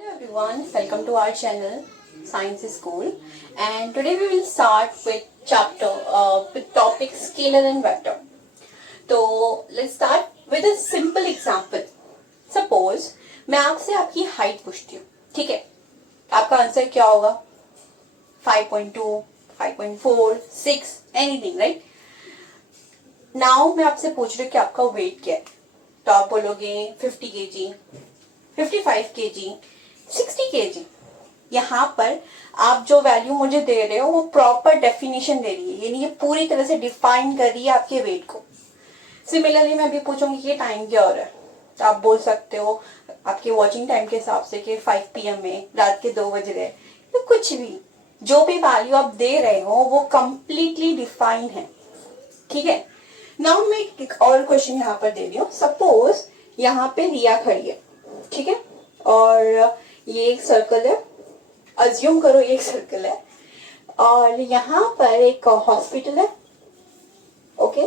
Hello everyone, welcome to our channel Science School, and today we will start with with topic scalar and vector. So let's start with a simple example. Suppose मैं आपसे आपकी height पूछती हूँ, ठीक है? आपका answer क्या होगा? 5.2, 5.4, 6, anything, right? Now मैं आपसे पूछ रही हूँ कि आपका वेट क्या है, तो आप बोलोगे 50 kg, 55 kg, 60 kg. यहाँ पर आप जो वैल्यू मुझे दे रहे हो वो प्रॉपर डेफिनेशन दे रही है, यानी ये पूरी तरह से डिफाइन कर रही है आपके वेट को. सिमिलरली मैं भी पूछूंगी कि टाइम क्या हो रहा है, तो आप बोल सकते हो आपके वॉचिंग टाइम के हिसाब से कि 5 PM में रात के 2 बज रहे हैं, तो कुछ भी जो भी वैल्यू आप दे रहे हो वो कंप्लीटली डिफाइन है, ठीक है? नाउ मैं एक और क्वेश्चन यहाँ पर दे रही हूँ. सपोज यहाँ पे रिया खड़ी है, ठीक है, और ये एक सर्कल है, अज्यूम करो ये एक सर्कल है, और यहाँ पर एक हॉस्पिटल है, ओके,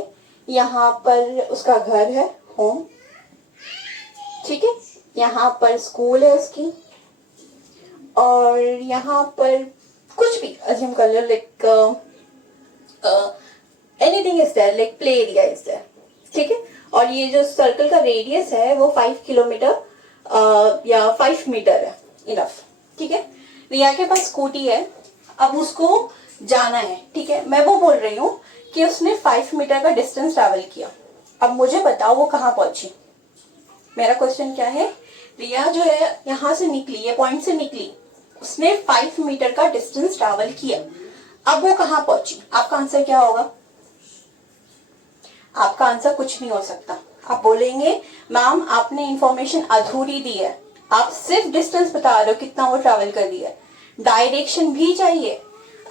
यहाँ पर उसका घर है, होम, ठीक है, यहाँ पर स्कूल है उसकी, और यहाँ पर कुछ भी अज्यूम कर लो, like anything is there, like play area is there, ठीक है. और ये जो सर्कल का रेडियस है वो 5 किलोमीटर या 5 मीटर है, इनफ, ठीक है. रिया के पास स्कूटी है, अब उसको जाना है, ठीक है. मैं वो बोल रही हूँ कि उसने 5 मीटर का डिस्टेंस ट्रैवल किया. अब मुझे बताओ वो कहाँ पहुंची. मेरा क्वेश्चन क्या है, रिया जो है यहाँ से निकली, ये पॉइंट से निकली, उसने 5 मीटर का डिस्टेंस ट्रैवल किया, अब वो कहाँ पहुंची. आपका आंसर क्या होगा? आपका आंसर कुछ नहीं हो सकता. आप बोलेंगे मैम आपने इंफॉर्मेशन अधूरी दी है, आप सिर्फ डिस्टेंस बता रहे हो कितना वो ट्रैवल कर रही है, डायरेक्शन भी चाहिए.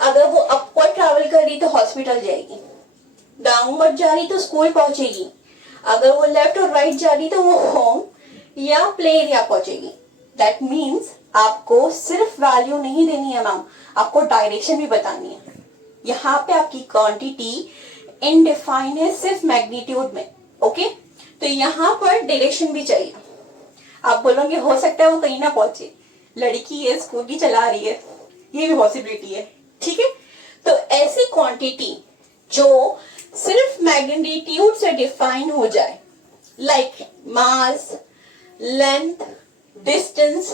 अगर वो अपवर्ड ट्रैवल कर रही तो हॉस्पिटल जाएगी, डाउनवर्ड जा रही तो स्कूल पहुंचेगी, अगर वो लेफ्ट और राइट जा रही तो वो होम या प्ले एरिया पहुंचेगी. दैट मीन्स आपको सिर्फ वैल्यू नहीं देनी है मैम, आपको डायरेक्शन भी बतानी है. यहाँ पे आपकी क्वांटिटी इनडिफाइन है सिर्फ मैग्नीट्यूड में, ओके. तो यहाँ पर डायरेक्शन भी चाहिए. आप बोलोगे हो सकता है वो कहीं ना पहुंचे, लड़की है, स्कूटी चला रही है, ये भी पॉसिबिलिटी है, ठीक है. तो ऐसी क्वांटिटी जो सिर्फ मैग्नीट्यूड से डिफाइन हो जाए, like mass, length, distance,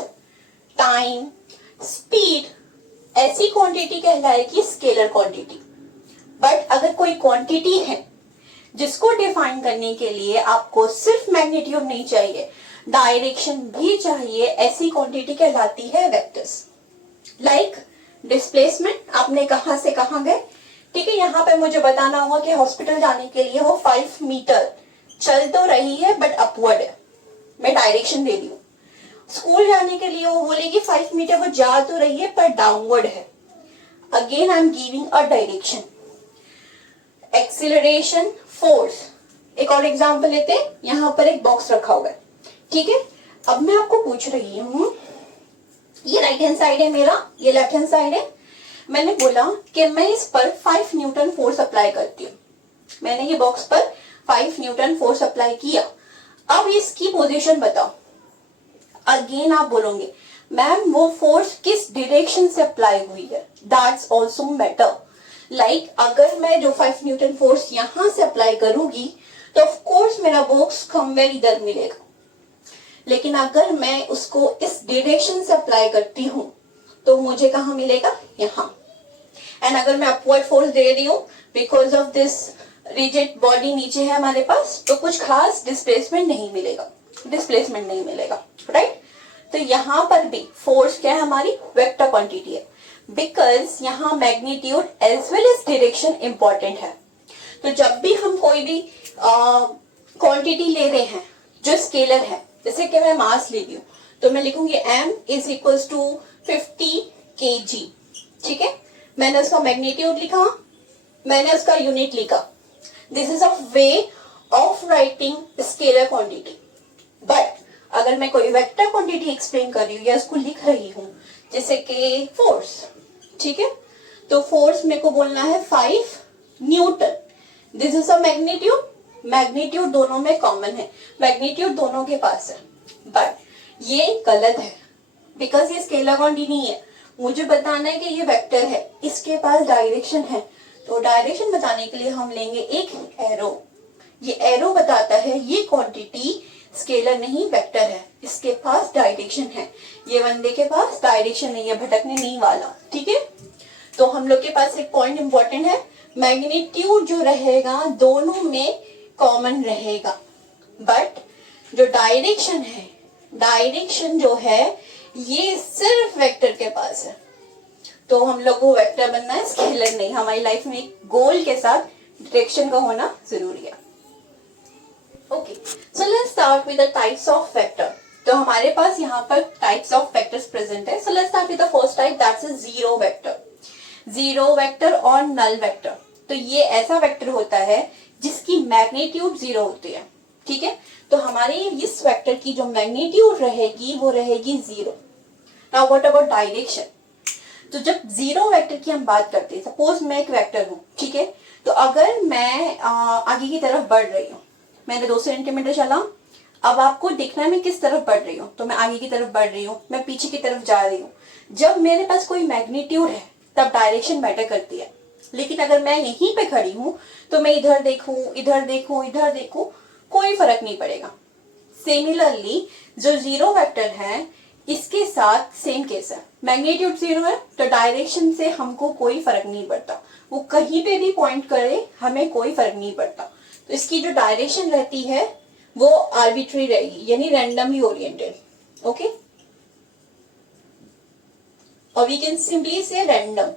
time, speed, ऐसी क्वांटिटी कहलाएगी स्केलर क्वांटिटी. बट अगर कोई क्वांटिटी है जिसको डिफाइन करने के लिए आपको सिर्फ मैग्नीट्यूड नहीं चाहिए, डायरेक्शन भी चाहिए, ऐसी क्वांटिटी कहलाती है वेक्टर्स. लाइक डिस्प्लेसमेंट, आपने कहां से कहां गए, ठीक है. यहाँ पे मुझे बताना होगा कि हॉस्पिटल जाने के लिए वो 5 मीटर चल तो रही है बट अपवर्ड है, मैं डायरेक्शन दे दी हूँ. स्कूल जाने के लिए वो बोलेगी 5 मीटर वो जा तो रही है पर डाउनवर्ड है, again I am giving a direction. Acceleration, force, एक और एग्जांपल लेते हैं. यहाँ पर एक बॉक्स रखा हुआ है, ठीक है. अब मैं आपको पूछ रही हूँ, ये राइट हैंड साइड है मेरा, ये लेफ्ट हैंड साइड है. मैंने बोला कि मैं इस पर 5 न्यूटन फोर्स अप्लाई करती हूँ. मैंने ये बॉक्स पर 5 न्यूटन फोर्स अप्लाई किया. अब इसकी पोजीशन बताओ. अगेन आप बोलोगे मैम वो फोर्स किस डायरेक्शन से अप्लाई हुई है, दैट्स ऑल्सो मैटर. लाइक अगर मैं जो 5 न्यूटन फोर्स यहां से अप्लाई करूंगी तो ऑफ कोर्स मेरा बॉक्स कमवेयर इधर मिलेगा, लेकिन अगर मैं उसको इस डायरेक्शन से अप्लाई करती हूं तो मुझे कहां मिलेगा, यहाँ. एंड अगर मैं अपवर्ड फोर्स दे रही हूँ because of this rigid body नीचे है हमारे पास, तो कुछ खास डिस्प्लेसमेंट नहीं मिलेगा, राइट. तो यहाँ पर भी फोर्स क्या है, हमारी वेक्टर क्वांटिटी है, बिकॉज यहाँ magnitude as well as direction important है. तो जब भी हम कोई भी क्वांटिटी ले रहे हैं जो स्केलर है, जैसे कि मैं मास ले रही हूँ तो मैं लिखूंगी m is equal to 50 kg, ठीक है. मैंने उसका मैग्नीट्यूड लिखा, मैंने उसका यूनिट लिखा. This is a way of writing scalar quantity. But अगर मैं कोई वेक्टर क्वांटिटी एक्सप्लेन कर रही हूँ या उसको लिख रही हूँ, जैसे कि फोर्स, ठीक है, तो फोर्स मेरे को बोलना है 5 Newton. This is a magnitude, magnitude दोनों में कॉमन है, मैग्नीट्यूड दोनों के पास है, बट ये गलत है. बिकॉज ये स्केलर क्वांटिटी नहीं है, मुझे बताना है कि ये वेक्टर है, इसके पास डायरेक्शन है, तो डायरेक्शन बताने के लिए हम लेंगे एक एरो। ये एरो बताता है ये क्वांटिटी स्केलर नहीं वेक्टर है, इसके पास डायरेक्शन है, ये बंदे के पास डायरेक्शन नहीं है, भटकने नहीं वाला। ठीक है, तो हम लोग के पास एक पॉइंट इंपॉर्टेंट है, मैग्नीट्यूड जो रहेगा दोनों में कॉमन रहेगा, बट जो डायरेक्शन है, डायरेक्शन जो है ये सिर्फ वेक्टर के पास है। तो हम लोग को वेक्टर बनना है, स्केलर नहीं। हमारी लाइफ में एक गोल के साथ डायरेक्शन का होना जरूरी है। Okay, so let's start with the types of vector. तो हमारे पास यहाँ पर टाइप्स ऑफ वेक्टर्स प्रेजेंट है। So let's start with the first type, that's a zero vector. Zero vector और नल वेक्टर, तो ये ऐसा वेक्टर होता है जिसकी मैग्नीट्यूड जीरो होती है। ठीक है, तो हमारे इस वेक्टर की जो मैग्नीट्यूड रहेगी वो रहेगी zero. Now what about direction? तो जब जीरो वेक्टर की हम बात करते हैं, सपोज मैं एक वेक्टर हूँ, ठीक है, तो अगर मैं आगे की तरफ बढ़ रही हूँ, मैंने 2 सेंटीमीटर चला, अब आपको देखना है मैं किस तरफ बढ़ रही हूँ, तो मैं आगे की तरफ बढ़ रही हूँ, मैं पीछे की तरफ जा रही हूँ। जब मेरे पास कोई मैग्नीट्यूड है तब डायरेक्शन मैटर करती है, लेकिन अगर मैं यहीं पे खड़ी हूँ तो मैं इधर देखूं, इधर देखूं, इधर देखूं, कोई फर्क नहीं पड़ेगा। सिमिलरली जो जीरो वेक्टर है इसके साथ सेम केस है, मैग्नीट्यूड जीरो है तो डायरेक्शन से हमको कोई फर्क नहीं पड़ता, वो कहीं पे भी पॉइंट करे हमें कोई फर्क नहीं पड़ता। तो इसकी जो डायरेक्शन रहती है वो आर्बिट्री रहेगी, यानी रैंडमली ओरिएंटेड। ओके, और वी कैन सिंपली से रैंडम।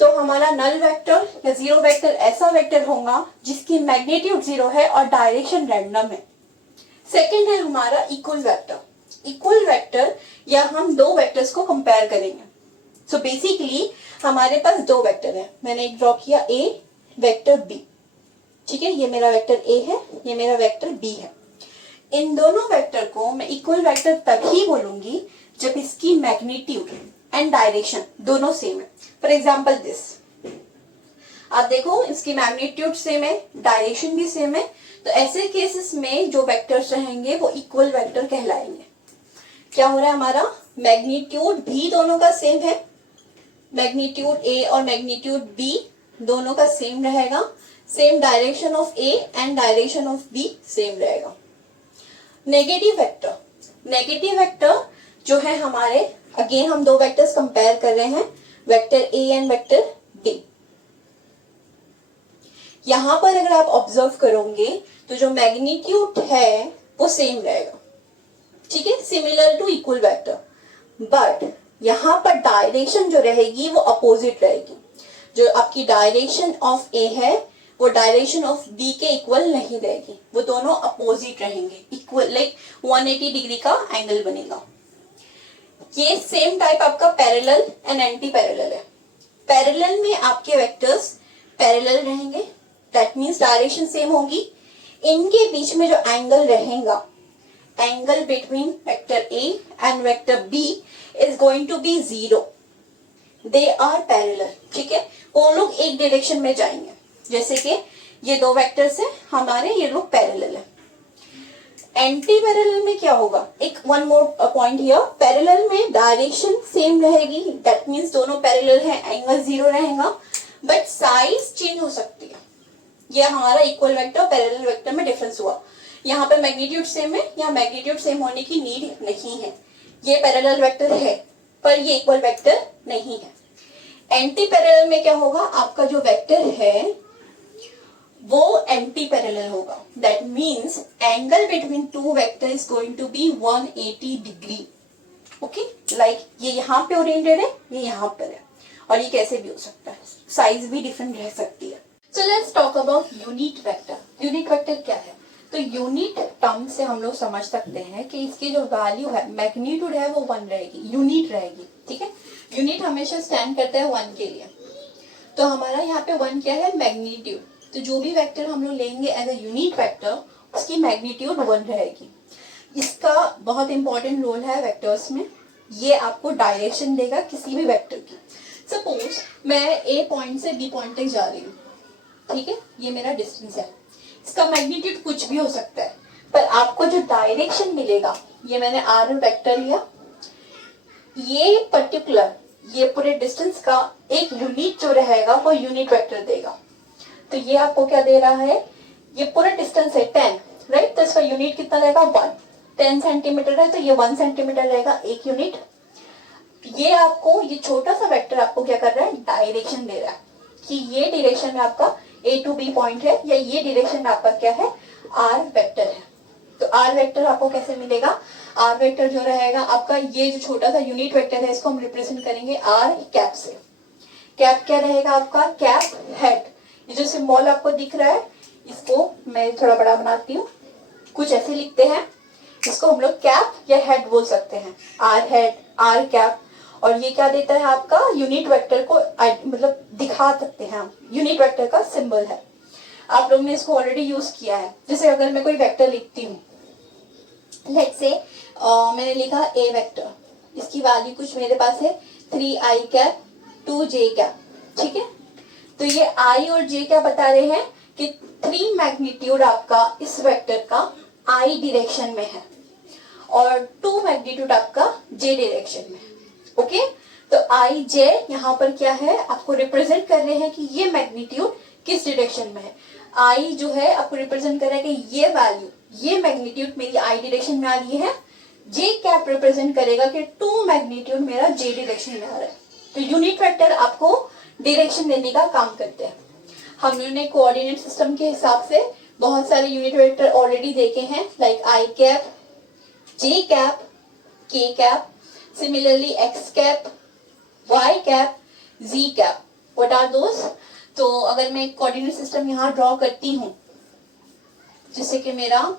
तो हमारा नल वेक्टर या जीरो वेक्टर ऐसा वेक्टर होगा जिसकी मैग्नीट्यूड जीरो है और डायरेक्शन रैंडम है। सेकंड है हमारा इक्वल वेक्टर। इक्वल वेक्टर या हम दो वेक्टर्स को कंपेयर करेंगे। सो बेसिकली हमारे पास दो वेक्टर है, मैंने एक ड्रॉ किया ए, वेक्टर बी। ठीक है, ये मेरा वेक्टर ए है, ये मेरा वेक्टर बी है। इन दोनों वेक्टर को मैं इक्वल वेक्टर तभी बोलूंगी जब इसकी मैग्नीट्यूड एंड डायरेक्शन दोनों सेम है। फॉर एग्जाम्पल दिस, आप देखो इसकी मैग्नीट्यूड सेम है, डायरेक्शन भी सेम है, तो ऐसे केसेस में जो वेक्टर्स रहेंगे वो इक्वल वेक्टर कहलाएंगे। क्या हो रहा है, हमारा मैग्नीट्यूड भी दोनों का सेम है, मैग्नीट्यूड ए और मैग्नीट्यूड बी दोनों का सेम रहेगा, same direction of A and direction of B same रहेगा। नेगेटिव वेक्टर, नेगेटिव वेक्टर जो है हमारे, अगेन हम दो वेक्टर्स कंपेयर कर रहे हैं, vector A and vector B. यहां पर अगर आप ऑब्जर्व करोगे तो जो मैग्नीट्यूड है वो सेम रहेगा, ठीक है, similar to equal vector, but यहां पर डायरेक्शन जो रहेगी वो अपोजिट रहेगी। जो आपकी डायरेक्शन ऑफ ए है वो डायरेक्शन ऑफ बी के इक्वल नहीं रहेगी, वो दोनों अपोजिट रहेंगे, इक्वल लाइक 180 डिग्री का एंगल बनेगा। ये सेम टाइप आपका पैरेलल एंड एंटी पैरेलल है। पैरेलल में आपके वेक्टर्स पैरेलल रहेंगे, दैट मींस डायरेक्शन सेम होगी, इनके बीच में जो एंगल रहेगा, angle between vector A and vector B is going to be zero, they are parallel. ठीक है, वो लोग एक डायरेक्शन में जाएंगे, जैसे कि ये दो वेक्टर्स हैं हमारे, ये लोग पैरेलल है। एंटी पैरेलल में क्या होगा, एक one more point here, parallel में डायरेक्शन सेम रहेगी, दैट मींस दोनों पैरेलल है, एंगल जीरो रहेगा, बट साइज चेंज हो सकती है। ये हमारा इक्वल वेक्टर और पैरेलल वेक्टर में डिफरेंस हुआ। यहाँ पे मैग्नीट्यूड सेम है, यहाँ मैग्नीट्यूड सेम होने की नीड नहीं है, ये पैरेलल वेक्टर है पर ये इक्वल वेक्टर नहीं है। एंटी पैरेलल में क्या होगा, आपका जो वेक्टर है वो एंटी पैरेलल होगा, that means angle between two vector is going to be 180 degree. Okay, like ये यहाँ पे ओरिएंटेड है, ये यहाँ पर है, और ये कैसे भी हो सकता है, साइज भी डिफरेंट रह सकती है। So let's talk about unit vector. Unit vector क्या है, तो यूनिट टर्म से हम लोग समझ सकते हैं कि इसकी जो वैल्यू है, मैग्नीट्यूड है वो 1 रहेगी, यूनिट रहेगी। ठीक है, यूनिट हमेशा स्टैंड करता है 1 के लिए, तो हमारा यहाँ पे 1 क्या है, मैग्नीट्यूड। तो जो भी वेक्टर हम लोग लेंगे एज अ यूनिट वेक्टर, उसकी मैग्नीट्यूड 1 रहेगी। इसका बहुत इंपॉर्टेंट रोल है वेक्टर्स में, ये आपको डायरेक्शन देगा किसी भी वेक्टर की। सपोज मैं ए पॉइंट से बी पॉइंट तक जा रही हूँ, ठीक है, ये मेरा डिस्टेंस है, इसका मैग्नीट्यूड कुछ भी हो सकता है, पर आपको जो डायरेक्शन मिलेगा, ये मैंने आर वेक्टर लिया, ये पर्टिकुलर ये पूरे डिस्टेंस का एक यूनिट जो रहेगा वो यूनिट वेक्टर देगा। तो ये आपको क्या दे रहा है, ये पूरा डिस्टेंस है 10, राइट, तो इसका यूनिट कितना रहेगा 1। 10 सेंटीमीटर है तो ये 1 सेंटीमीटर रहेगा एक यूनिट। ये आपको ये छोटा सा वेक्टर आपको क्या कर रहा है, डायरेक्शन दे रहा है कि ये डायरेक्शन में आपका A to B पॉइंट है, या ये डायरेक्शन में आपका क्या है, R वेक्टर है। तो R वेक्टर आपको कैसे मिलेगा, R वेक्टर जो रहेगा आपका, ये जो छोटा सा यूनिट वेक्टर है इसको हम रिप्रेजेंट करेंगे R कैप से। कैप क्या रहेगा आपका, कैप हेड। ये जो सिंबल आपको दिख रहा है इसको मैं थोड़ा बड़ा बनाती हूँ, कुछ ऐसे लिखते हैं, इसको हम लोग कैप या हेड बोल सकते हैं, R हेड, R कैप। और ये क्या देता है आपका, यूनिट वेक्टर को मतलब दिखा सकते हैं हम, यूनिट वेक्टर का सिंबल है। आप लोगों ने इसको ऑलरेडी यूज किया है। जैसे अगर मैं कोई वेक्टर लिखती हूँ, लेट्स से मैंने लिखा A वेक्टर, इसकी वैल्यू कुछ मेरे पास है 3i कैप 2j कैप, ठीक है। तो ये I और j क्या बता रहे हैं कि 3 मैग्नीट्यूड आपका इस वेक्टर का I डायरेक्शन में है और 2 मैग्नीट्यूड आपका j डायरेक्शन में है। ओके, तो I j यहाँ पर क्या है, आपको रिप्रेजेंट कर रहे हैं कि ये मैग्नीट्यूड किस डायरेक्शन में है। I जो है आपको रिप्रेजेंट कर रहा है कि ये वैल्यू, ये मैग्नीट्यूड मेरी I डायरेक्शन में आ रही है। j कैप रिप्रेजेंट करेगा कि 2 मैग्नीट्यूड मेरा j डायरेक्शन में आ रहा है। तो यूनिट वेक्टर आपको डायरेक्शन देने का काम करते हैं। हमने ने कोऑर्डिनेट सिस्टम के हिसाब से बहुत सारे यूनिट वेक्टर ऑलरेडी देखे हैं, like I cap, j cap, k cap, similarly x cap, y cap, z cap. What are those? तो अगर मैं कोऑर्डिनेट सिस्टम यहाँ ड्रॉ करती हूँ, जैसे कि मेरा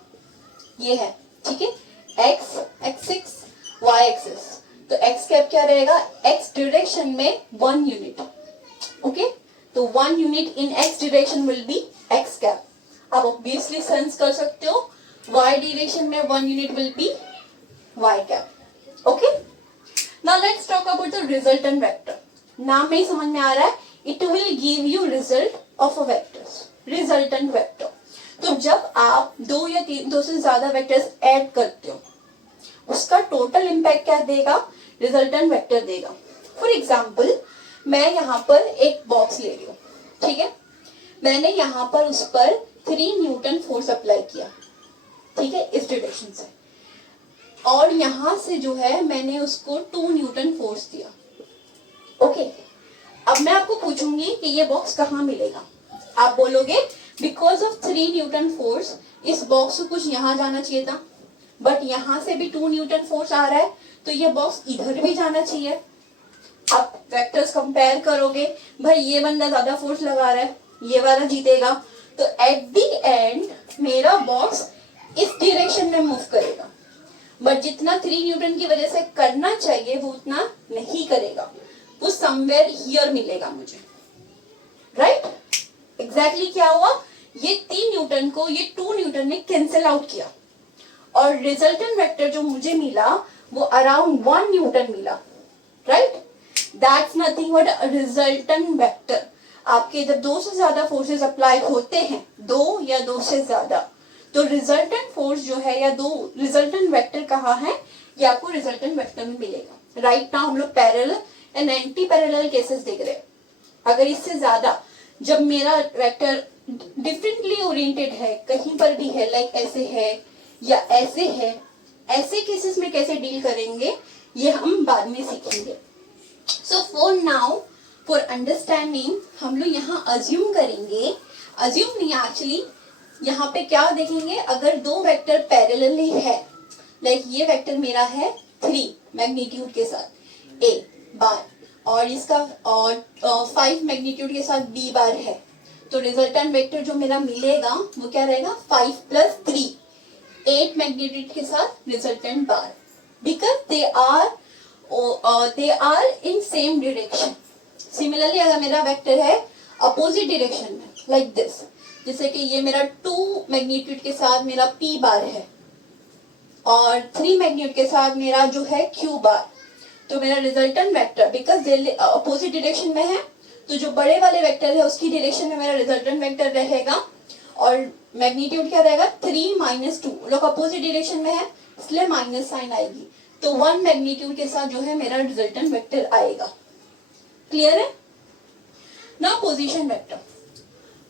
ये है, ठीक है, x एक्सिस, y एक्सिस, तो x कैप क्या रहेगा, x डायरेक्शन में 1 यूनिट। ओके, तो 1 unit in x direction will be x cap. आप ऑब्वियसली सेंस कर सकते हो, y डायरेक्शन में 1 unit will be y cap. Okay, now let's talk about the resultant vector. नाम में ही समझ में आ रहा है, it will give you result of a vectors, resultant vector. तो जब आप 2 या 2 से ज्यादा वेक्टर्स ऐड करते हो, उसका टोटल इंपैक्ट क्या देगा, रिजल्टेंट वेक्टर देगा। फॉर एग्जाम्पल, मैं यहाँ पर एक बॉक्स ले रही हूँ, ठीक है, मैंने यहाँ पर उस पर 3 न्यूटन फोर्स अप्लाई किया, ठीक है, इस डायरेक्शन से, और यहाँ से जो है मैंने उसको 2 न्यूटन फोर्स दिया। ओके, अब मैं आपको पूछूंगी कि ये बॉक्स कहाँ मिलेगा। आप बोलोगे बिकॉज ऑफ 3 न्यूटन फोर्स इस बॉक्स को कुछ यहाँ जाना चाहिए था, बट यहाँ से भी 2 न्यूटन फोर्स आ रहा है, तो ये बॉक्स इधर भी जाना चाहिए। आप वेक्टर्स कंपेयर करोगे, भाई ये बंदा ज्यादा फोर्स लगा रहा है, ये वाला जीतेगा, तो एट द एंड मेरा बॉक्स इस डायरेक्शन में मूव करेगा, बट जितना 3 न्यूटन की वजह से करना चाहिए वो उतना नहीं करेगा, वो समवेयर हियर मिलेगा मुझे, राइट। एग्जैक्टली क्या हुआ, ये 3 न्यूटन को ये 2 न्यूटन ने कैंसिल आउट किया, और रिजल्टेंट वेक्टर जो मुझे मिला वो अराउंड 1 न्यूटन मिला, right. That's nothing but resultant vector. आपके जब 2 से ज्यादा फोर्सेस अप्लाई होते हैं, 2 या 2 से ज्यादा, तो रिजल्टेंट फोर्स जो है या 2 रिजल्टेंट वेक्टर कहाँ है, ये आपको रिजल्टेंट वेक्टर में मिलेगा। राइट नाउ हम लोग parallel and anti parallel cases देख रहे हैं। अगर इससे ज्यादा जब मेरा वेक्टर डिफरेंटली ओरिएंटेड है, कहीं पर भी है, लाइक ऐसे है या ऐसे है, ऐसे केसेस में कैसे डील करेंगे ये हम बाद में सीखेंगे। So for now, for understanding, हम लोग यहाँ अज्यूम करेंगे, अज्यूम नहीं एक्चुअली, यहाँ पे क्या देखेंगे, अगर 2 वेक्टर पैरेलली है, लाइक ये वेक्टर मेरा है 3 मैग्नीट्यूड के साथ A बार, और इसका और 5 मैग्नीट्यूड के साथ B बार है, तो रिजल्टेंट वेक्टर जो मेरा मिलेगा वो क्या रहेगा, 5 + 3, 8 मैग्नीट्यूड के साथ रिजल्टेंट बार, because they are in same direction. Similarly अगर मेरा वेक्टर है अपोजिट डायरेक्शन में, लाइक दिस, जैसे कि ये मेरा 2 मैग्नीट्यूड के साथ मेरा P बार है और 3 मैग्नीट्यूड के साथ मेरा जो है Q बार, तो मेरा resultant vector because they opposite direction में है, तो जो बड़े वाले वेक्टर है उसकी डायरेक्शन में मेरा रिजल्टेंट वेक्टर रहेगा, और मैग्नीट्यूड क्या रहेगा 3 - 2, लोग अपोजिट डायरेक्शन में है इसलिए माइनस साइन आएगी, तो 1 मैग्नीट्यूड के साथ जो है मेरा रिजल्टेंट वेक्टर आएगा। क्लियर है ना? पोजीशन वेक्टर,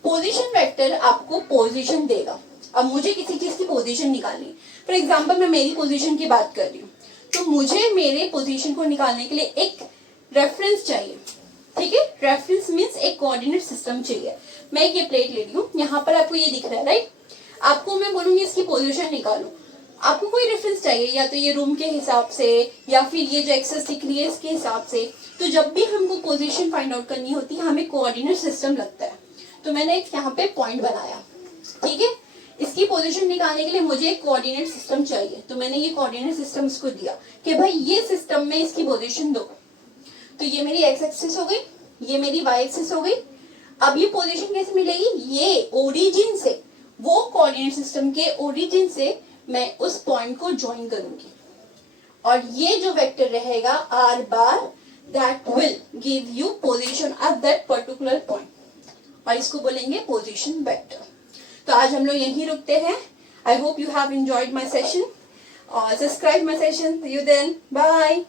पोजीशन वेक्टर आपको पोजीशन देगा। अब मुझे किसी चीज की पोजीशन निकालनी, फॉर एग्जांपल मैं मेरी पोजीशन की बात कर रही हूँ, तो मुझे मेरे पोजीशन को निकालने के लिए एक रेफरेंस चाहिए। ठीक है, रेफरेंस मींस एक कोऑर्डिनेट सिस्टम चाहिए। मैं एक ये प्लेट ले रही हूँ, यहाँ पर आपको ये दिख रहा है राइट। आपको मैं बोलूंगी इसकी पोजीशन निकालो, आपको कोई रेफरेंस चाहिए, या तो ये रूम के हिसाब से या फिर ये जो एक्सेस दिख रही है इसके हिसाब से। तो जब भी हमको पोजीशन फाइंड आउट करनी होती है हमें कोऑर्डिनेट सिस्टम लगता है। तो मैंने एक यहाँ पे पॉइंट बनाया, ठीक है, इसकी पोजीशन निकालने के लिए मुझे एक कोऑर्डिनेट सिस्टम चाहिए। तो मैंने ये कोऑर्डिनेट सिस्टम इसको दिया कि भाई ये सिस्टम में इसकी पोजीशन दो। तो ये मेरी एक्स एक्सिस हो गई, ये मेरी वाई एक्सिस हो गई। अब ये पोजीशन कैसे मिलेगी? ये ओरिजिन से, वो कोऑर्डिनेट सिस्टम के ओरिजिन से मैं उस पॉइंट को ज्वाइन करूंगी, और ये जो वेक्टर रहेगा are bar, that will give you position at that particular point, और इसको बोलेंगे पोजीशन वेक्टर। तो आज हम लोग यहीं रुकते हैं। I hope you have enjoyed my session, और subscribe my session. See you then, bye.